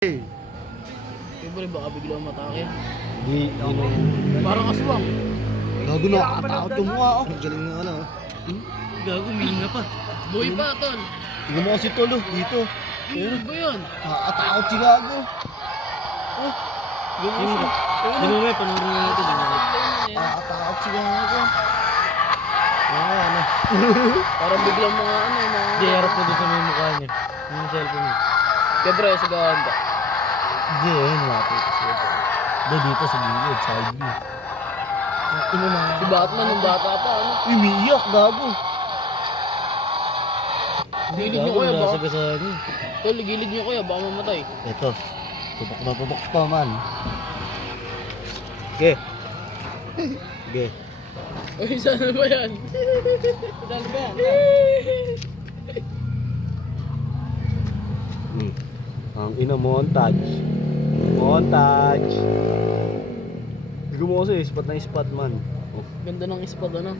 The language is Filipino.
Siyempre baka bigla matake. Di, ano. Parang aswang. Gago na, katakot yung mukha ako. Galing na ano. Gago, mihinga pa. Boy pa, tol. Tingnan mo kasi tolo, dito. Ano ba yan? Nakakatakot si Gago. Oh, Ano? mo may panoorin na natin. Nakakatakot si Gago. Ano? Parang biglang mga ano, mga... Di, harap mo doon sa may mukha niya. Yung cellphone niya. Siyempre, sa ganda. Hindi, ayun, lapit. Hindi, dito sa gilid, side view. Ino na. Si Batman, nung bata pa, ano? Umiiyak, Gago. Gilid niyo kuya, baka... Nasagasaan niya. Tol, gilid niyo kuya, baka mamatay. Ito. Tutok pa man. Okay. Okay. Uy, saan ba yan? Saan ba yan? Ang ina montage. Montage. Hindi mo kasi spot na spot man. Oh. Ganda ng spot, ano?